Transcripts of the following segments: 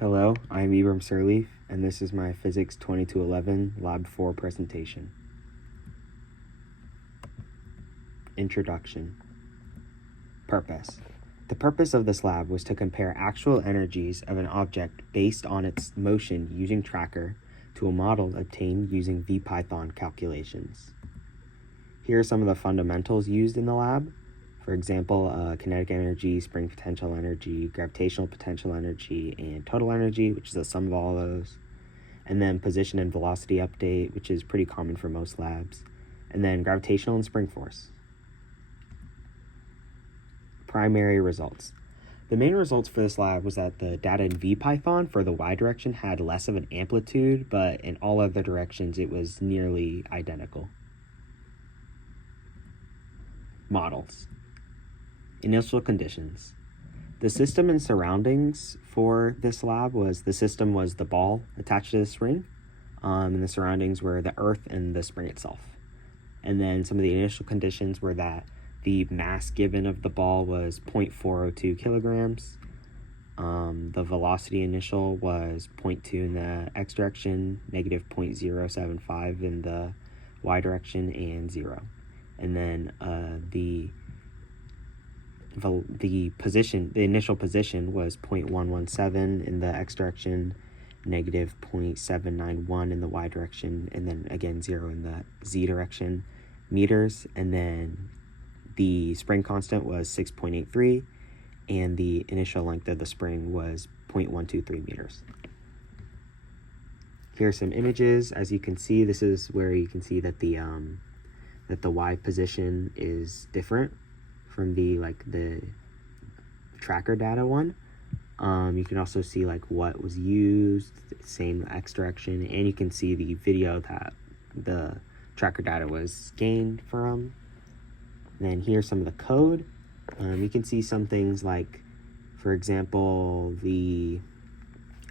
Hello, I'm Ibram Sirleaf, and this is my Physics 2211 Lab 4 presentation. Introduction. Purpose. The purpose of this lab was to compare actual energies of an object based on its motion using tracker to a model obtained using VPython calculations. Here are some of the fundamentals used in the lab. For example, kinetic energy, spring potential energy, gravitational potential energy, and total energy, which is the sum of all of those. And then position and velocity update, which is pretty common for most labs. And then gravitational and spring force. Primary results. The main results for this lab was that the data in VPython for the y direction had less of an amplitude, but in all other directions it was nearly identical. Models. Initial conditions. The system and surroundings for this lab was the ball attached to the spring, and the surroundings were the earth and the spring itself. And then some of the initial conditions were that the mass given of the ball was 0.402 kilograms. The velocity initial was 0.2 in the x direction, negative 0.075 in the y direction, and 0. And then the initial position was 0.117 in the x direction, negative 0.791 in the y direction, and then again 0 in the z direction meters. And then the spring constant was 6.83, and the initial length of the spring was 0.123 meters. Here are some images. As you can see, this is where you can see that the y position is different from the tracker data one. You can also see what was used, same x direction, and you can see the video that the tracker data was gained from. And then here's some of the code. You can see some things like, for example, the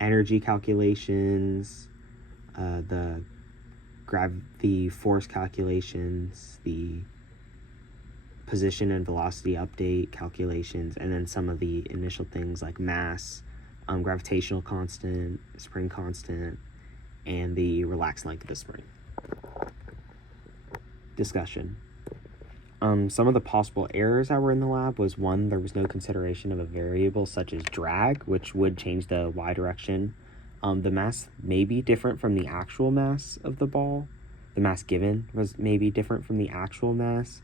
energy calculations, the force calculations, the position and velocity update calculations, and then some of the initial things like mass, gravitational constant, spring constant, and the relaxed length of the spring. Discussion. Some of the possible errors that were in the lab was, one, there was no consideration of a variable such as drag, which would change the y direction. The mass may be different from the actual mass of the ball. The mass given was maybe different from the actual mass,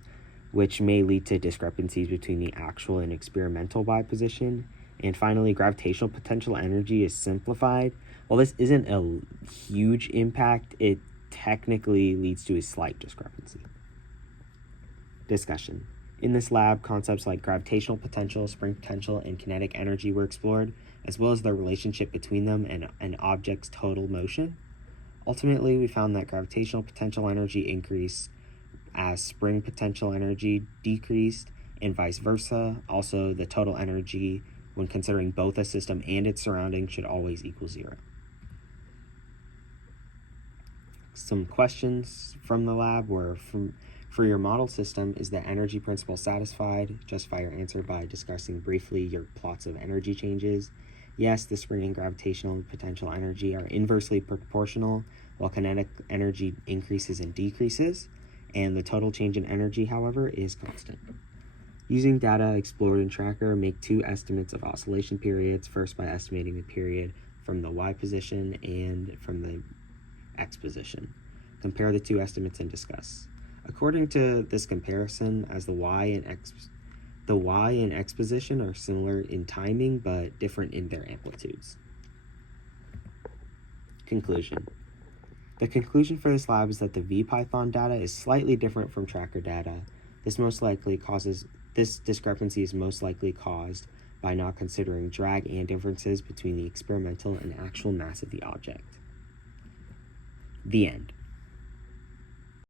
which may lead to discrepancies between the actual and experimental y position. And finally, gravitational potential energy is simplified. While this isn't a huge impact, it technically leads to a slight discrepancy. Discussion. In this lab, concepts like gravitational potential, spring potential, and kinetic energy were explored, as well as the relationship between them and an object's total motion. Ultimately, we found that gravitational potential energy increased as spring potential energy decreased, and vice versa. Also, the total energy, when considering both a system and its surroundings, should always equal 0. Some questions from the lab were, for your model system, is the energy principle satisfied? Justify your answer by discussing briefly your plots of energy changes. Yes, the spring and gravitational potential energy are inversely proportional, while kinetic energy increases and decreases, and the total change in energy, however, is constant. Using data explored in Tracker, make 2 estimates of oscillation periods, first by estimating the period from the y position and from the x position. Compare the 2 estimates and discuss. According to this comparison, as the y and x position are similar in timing but different in their amplitudes. Conclusion. The conclusion for this lab is that the VPython data is slightly different from tracker data. This discrepancy is most likely caused by not considering drag and differences between the experimental and actual mass of the object. The end.